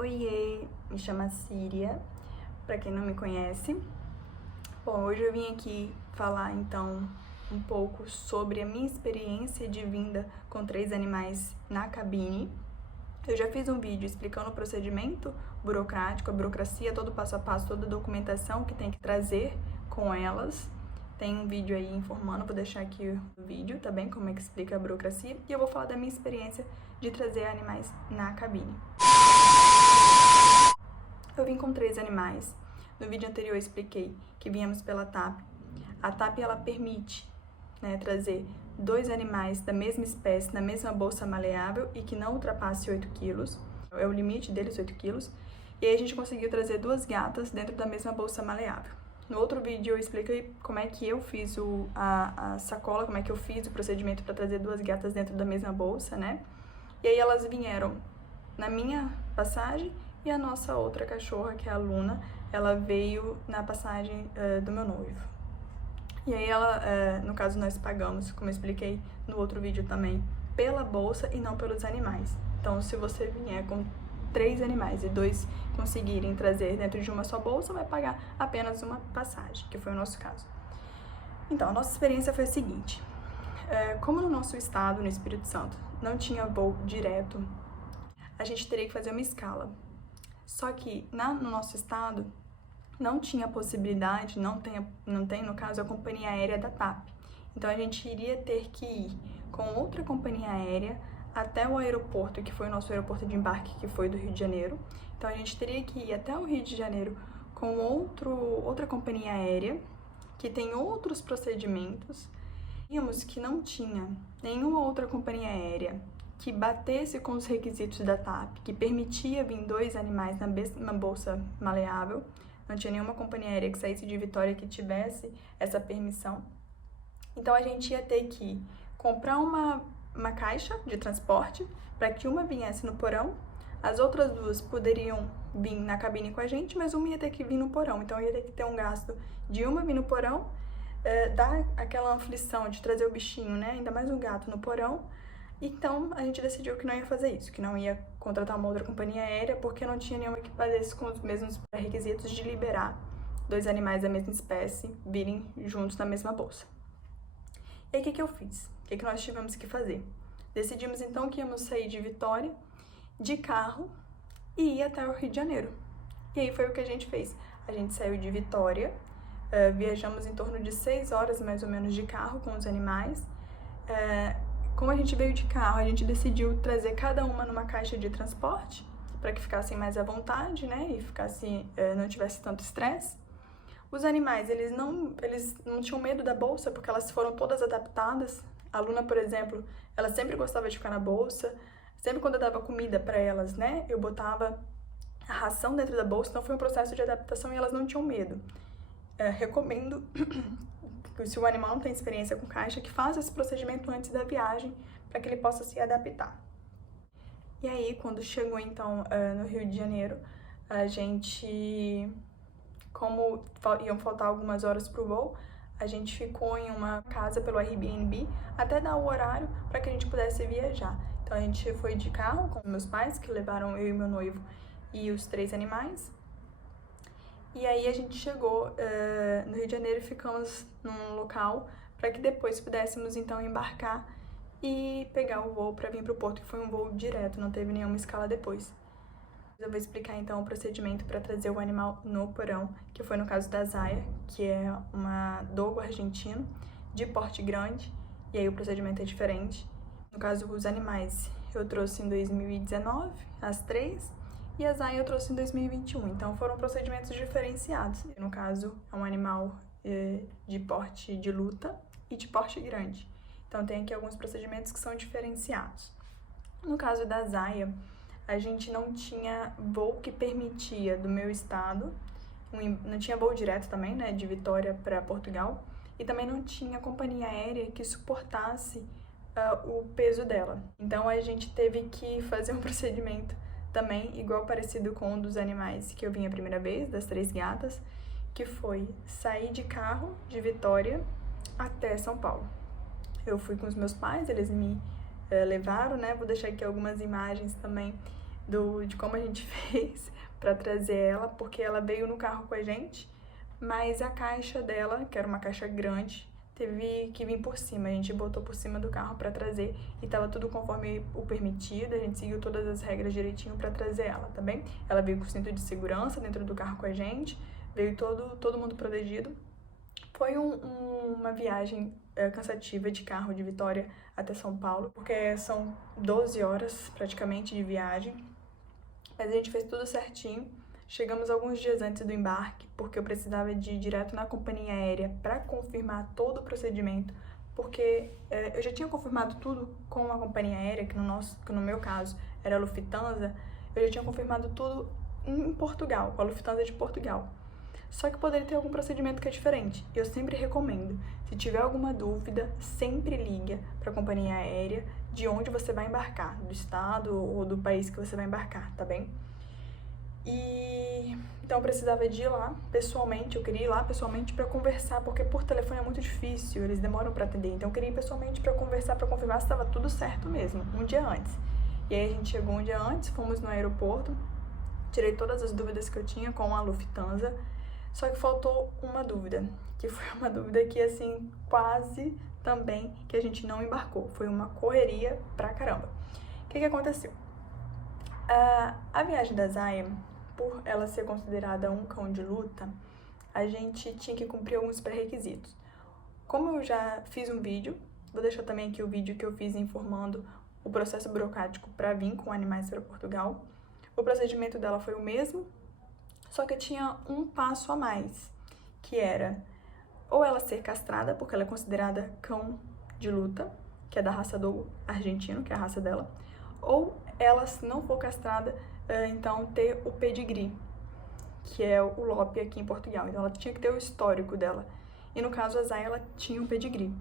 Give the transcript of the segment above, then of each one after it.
Oiê, me chamo Síria, para quem não me conhece. Bom, hoje eu vim aqui falar então um pouco sobre a minha experiência de vinda com 3 animais na cabine. Eu já fiz um vídeo explicando o procedimento burocrático, a burocracia, todo o passo a passo, toda a documentação que tem que trazer com elas. Tem um vídeo aí informando, vou deixar aqui o vídeo, tá bem? Como é que explica a burocracia. E eu vou falar da minha experiência de trazer animais na cabine. Eu vim com 3 animais. No vídeo anterior eu expliquei que viemos pela TAP. A TAP, ela permite, trazer 2 animais da mesma espécie, na mesma bolsa maleável e que não ultrapasse 8 quilos. É o limite deles, 8 quilos. E aí a gente conseguiu trazer 2 gatas dentro da mesma bolsa maleável. No outro vídeo eu expliquei como é que eu fiz a sacola, como é que eu fiz o procedimento para trazer 2 gatas dentro da mesma bolsa, né? E aí elas vieram na minha passagem e a nossa outra cachorra, que é a Luna, ela veio na passagem do meu noivo. E aí ela, no caso nós pagamos, como eu expliquei no outro vídeo também, pela bolsa e não pelos animais. Então se você vier com 3 animais e 2 conseguirem trazer dentro de uma só bolsa, vai pagar apenas uma passagem, que foi o nosso caso. Então, a nossa experiência foi a seguinte: como no nosso estado, no Espírito Santo, não tinha voo direto, a gente teria que fazer uma escala. Só que no nosso estado não tinha possibilidade, não tem no caso a companhia aérea da TAP. Então a gente iria ter que ir com outra companhia aérea até o aeroporto, que foi o nosso aeroporto de embarque, que foi do Rio de Janeiro. Então a gente teria que ir até o Rio de Janeiro com outra companhia aérea, que tem outros procedimentos. Vimos que não tinha nenhuma outra companhia aérea que batesse com os requisitos da TAP, que permitia vir 2 animais na mesma bolsa maleável. Não tinha nenhuma companhia aérea que saísse de Vitória que tivesse essa permissão. Então a gente ia ter que comprar uma caixa de transporte para que uma viesse no porão, as outras 2 poderiam vir na cabine com a gente, mas uma ia ter que vir no porão. Então ia ter que ter um gasto de uma vir no porão, dá aquela aflição de trazer o bichinho, né? Ainda mais um gato no porão. Então, a gente decidiu que não ia fazer isso, que não ia contratar uma outra companhia aérea, porque não tinha nenhuma que padecesse com os mesmos requisitos de liberar 2 animais da mesma espécie virem juntos na mesma bolsa. E aí, o que eu fiz? O que nós tivemos que fazer? Decidimos, então, que íamos sair de Vitória, de carro, e ir até o Rio de Janeiro. E aí, foi o que a gente fez. A gente saiu de Vitória, viajamos em torno de 6 horas, mais ou menos, de carro com os animais. Como a gente veio de carro, a gente decidiu trazer cada uma numa caixa de transporte para que ficassem mais à vontade, né? E não tivesse tanto estresse. Os animais, eles não tinham medo da bolsa porque elas foram todas adaptadas. A Luna, por exemplo, ela sempre gostava de ficar na bolsa. Sempre quando eu dava comida para elas, né? Eu botava a ração dentro da bolsa, então foi um processo de adaptação e elas não tinham medo. Recomendo se o animal não tem experiência com caixa, que faça esse procedimento antes da viagem, para que ele possa se adaptar. E aí, quando chegou então no Rio de Janeiro, a gente, como iam faltar algumas horas para o voo, a gente ficou em uma casa pelo Airbnb até dar o horário para que a gente pudesse viajar. Então a gente foi de carro com meus pais, que levaram eu e meu noivo e os 3 animais. E aí a gente chegou no Rio de Janeiro e ficamos num local para que depois pudéssemos então embarcar e pegar o voo para vir para o porto, que foi um voo direto, não teve nenhuma escala depois. Eu vou explicar então o procedimento para trazer o animal no porão, que foi no caso da Zaya, que é uma dogo argentino de porte grande, e aí o procedimento é diferente. No caso, os animais eu trouxe em 2019, as 3, e a Zaya eu trouxe em 2021, então foram procedimentos diferenciados. No caso, é um animal de porte de luta e de porte grande. Então tem aqui alguns procedimentos que são diferenciados. No caso da Zaya, a gente não tinha voo que permitia do meu estado, não tinha voo direto também, né, de Vitória para Portugal, e também não tinha companhia aérea que suportasse o peso dela. Então a gente teve que fazer um procedimento também igual parecido com um dos animais que eu vim a primeira vez, das 3 gatas, que foi sair de carro de Vitória até São Paulo. Eu fui com os meus pais, eles me levaram, né? Vou deixar aqui algumas imagens também de como a gente fez para trazer ela, porque ela veio no carro com a gente, mas a caixa dela, que era uma caixa grande, teve que vir por cima. A gente botou por cima do carro para trazer e tava tudo conforme o permitido, a gente seguiu todas as regras direitinho para trazer ela, tá bem? Ela veio com cinto de segurança dentro do carro com a gente, veio todo mundo protegido. Foi uma viagem cansativa de carro de Vitória até São Paulo, porque são 12 horas praticamente de viagem, mas a gente fez tudo certinho. Chegamos alguns dias antes do embarque, porque eu precisava de ir direto na companhia aérea para confirmar todo o procedimento, porque eu já tinha confirmado tudo com a companhia aérea, que no meu caso era a Lufthansa, eu já tinha confirmado tudo em Portugal, com a Lufthansa de Portugal. Só que poderia ter algum procedimento que é diferente. Eu sempre recomendo, se tiver alguma dúvida, sempre liga para a companhia aérea de onde você vai embarcar, do estado ou do país que você vai embarcar, tá bem? E então eu precisava de ir lá pessoalmente, eu queria ir lá pessoalmente para conversar, porque por telefone é muito difícil, eles demoram para atender. Então eu queria ir pessoalmente para conversar, para confirmar se estava tudo certo mesmo, um dia antes. E aí a gente chegou um dia antes, fomos no aeroporto, tirei todas as dúvidas que eu tinha com a Lufthansa. Só que faltou uma dúvida, que foi uma dúvida que, assim, quase também que a gente não embarcou. Foi uma correria pra caramba. O que aconteceu? A viagem da Zaya, por ela ser considerada um cão de luta, a gente tinha que cumprir alguns pré-requisitos. Como eu já fiz um vídeo, vou deixar também aqui o vídeo que eu fiz informando o processo burocrático para vir com animais para Portugal. O procedimento dela foi o mesmo, só que tinha um passo a mais, que era ou ela ser castrada, porque ela é considerada cão de luta, que é da raça do argentino, que é a raça dela, ou ela, se não for castrada, então ter o pedigree, que é o LOP aqui em Portugal. Então ela tinha que ter o histórico dela. E no caso a Zaya, ela tinha um pedigree.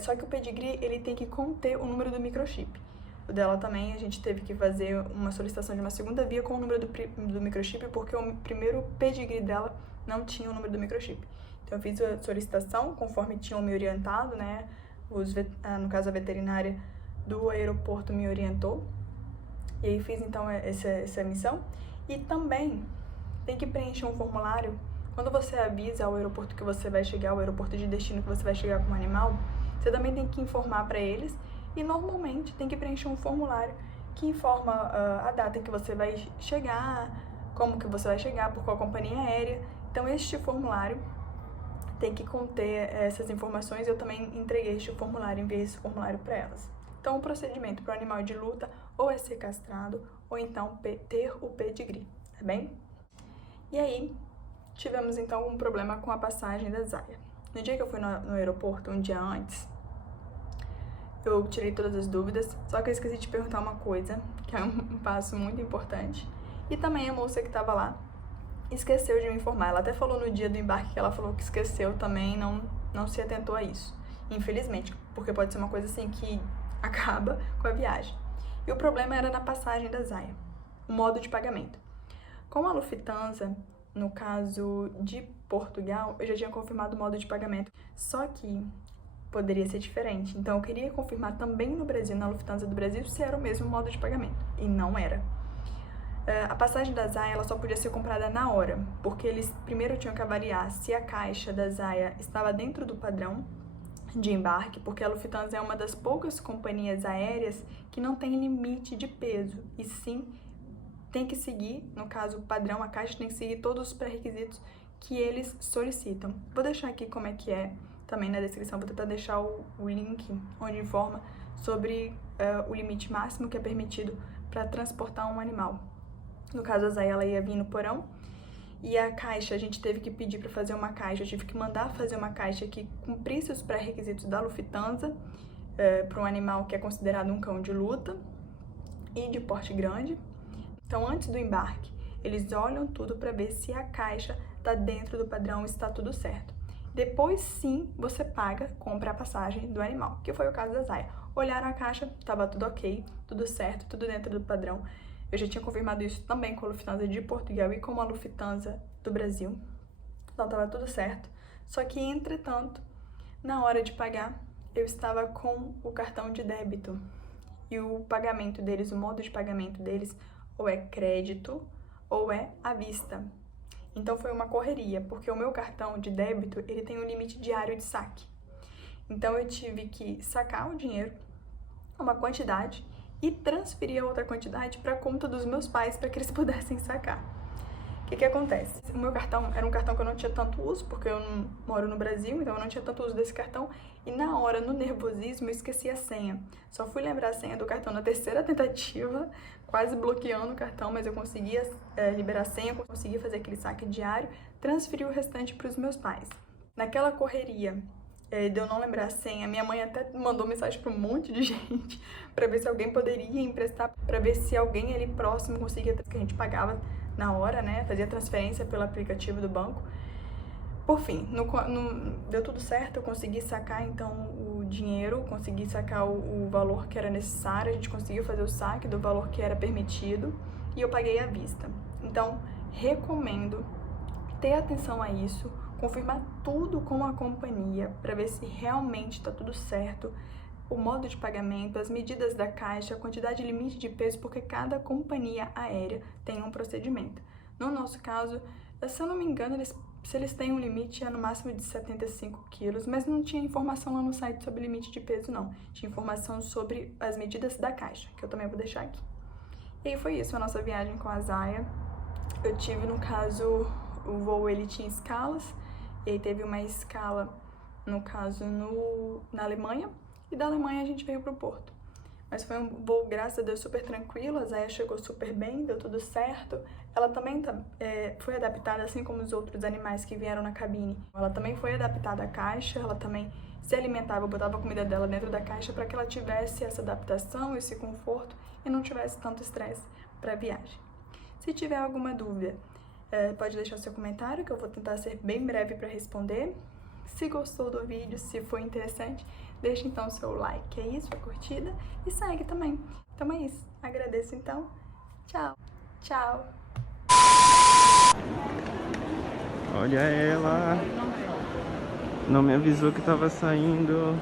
Só que o pedigree, ele tem que conter o número do microchip. O dela também, a gente teve que fazer uma solicitação de uma segunda via com o número do microchip, porque o primeiro pedigree dela não tinha o número do microchip. Então eu fiz a solicitação conforme tinham me orientado, né? No caso a veterinária do aeroporto me orientou. E aí fiz então essa missão. E também tem que preencher um formulário. Quando você avisa ao aeroporto que você vai chegar, ao aeroporto de destino que você vai chegar com o animal, você também tem que informar para eles. E normalmente tem que preencher um formulário que informa a data em que você vai chegar, como que você vai chegar, por qual companhia aérea. Então este formulário tem que conter essas informações. Eu também entreguei este formulário, enviei esse formulário para elas. Então o procedimento para o animal de luta ou é ser castrado ou então ter o pedigree, tá bem? E aí tivemos então um problema com a passagem da Zaya. No dia que eu fui no aeroporto, um dia antes, eu tirei todas as dúvidas, só que eu esqueci de perguntar uma coisa, que é um passo muito importante. E também a moça que estava lá esqueceu de me informar. Ela até falou no dia do embarque que ela falou que esqueceu também, não se atentou a isso. Infelizmente, porque pode ser uma coisa assim que acaba com a viagem. E o problema era na passagem da Zaya, o modo de pagamento. Com a Lufthansa, no caso de Portugal, eu já tinha confirmado o modo de pagamento, só que poderia ser diferente. Então eu queria confirmar também no Brasil, na Lufthansa do Brasil, se era o mesmo modo de pagamento. E não era. A passagem da Zaya, ela só podia ser comprada na hora, porque eles primeiro tinham que avaliar se a caixa da Zaya estava dentro do padrão de embarque, porque a Lufthansa é uma das poucas companhias aéreas que não tem limite de peso, e sim tem que seguir, no caso o padrão, a caixa tem que seguir todos os pré-requisitos que eles solicitam. Vou deixar aqui como é que é também na descrição, vou tentar deixar o link onde informa sobre o limite máximo que é permitido para transportar um animal. No caso, a Zaya, ela ia vir no porão, e a caixa, a gente teve que pedir para fazer uma caixa, eu tive que mandar fazer uma caixa que cumprisse os pré-requisitos da Lufthansa, para um animal que é considerado um cão de luta e de porte grande. Então, antes do embarque, eles olham tudo para ver se a caixa está dentro do padrão, está tudo certo. Depois, sim, você paga, compra a passagem do animal, que foi o caso da Zaya. Olharam a caixa, estava tudo ok, tudo certo, tudo dentro do padrão. Eu já tinha confirmado isso também com a Lufthansa de Portugal e com a Lufthansa do Brasil. Então, estava tudo certo. Só que, entretanto, na hora de pagar, eu estava com o cartão de débito. e o pagamento deles, o modo de pagamento deles, ou é crédito ou é à vista. Então foi uma correria, porque o meu cartão de débito, ele tem um limite diário de saque. Então eu tive que sacar o dinheiro, uma quantidade, e transferir a outra quantidade para a conta dos meus pais para que eles pudessem sacar. O que acontece? O meu cartão era um cartão que eu não tinha tanto uso, porque eu não moro no Brasil, então eu não tinha tanto uso desse cartão. E na hora, no nervosismo, eu esqueci a senha. Só fui lembrar a senha do cartão na terceira tentativa, quase bloqueando o cartão, mas eu conseguia liberar a senha, consegui fazer aquele saque diário, transferi o restante para os meus pais. Naquela correria de eu não lembrar a senha, minha mãe até mandou mensagem para um monte de gente para ver se alguém poderia emprestar, para ver se alguém ali próximo conseguia, que a gente pagava na hora, né, fazia transferência pelo aplicativo do banco. Por fim, deu tudo certo, eu consegui sacar então o dinheiro, consegui sacar o valor que era necessário, a gente conseguiu fazer o saque do valor que era permitido e eu paguei à vista. Então, recomendo ter atenção a isso, confirmar tudo com a companhia para ver se realmente está tudo certo, o modo de pagamento, as medidas da caixa, a quantidade limite de peso, porque cada companhia aérea tem um procedimento. No nosso caso, se eu não me engano, se eles têm um limite é no máximo de 75 quilos, mas não tinha informação lá no site sobre limite de peso, não. Tinha informação sobre as medidas da caixa, que eu também vou deixar aqui. E aí foi isso, a nossa viagem com a Azaya. Eu tive, no caso, o voo ele tinha escalas, e aí teve uma escala, no caso, na Alemanha, e da Alemanha a gente veio pro Porto. Mas foi um voo, graças a Deus, super tranquilo, a Zaya chegou super bem, deu tudo certo. Ela também foi adaptada, assim como os outros animais que vieram na cabine. Ela também foi adaptada à caixa, ela também se alimentava, eu botava a comida dela dentro da caixa para que ela tivesse essa adaptação, esse conforto e não tivesse tanto estresse para a viagem. Se tiver alguma dúvida, pode deixar o seu comentário, que eu vou tentar ser bem breve para responder. Se gostou do vídeo, se foi interessante, deixa então o seu like, é isso, a curtida, e segue também. Então é isso, agradeço então, tchau, tchau. Olha ela, não me avisou que tava saindo.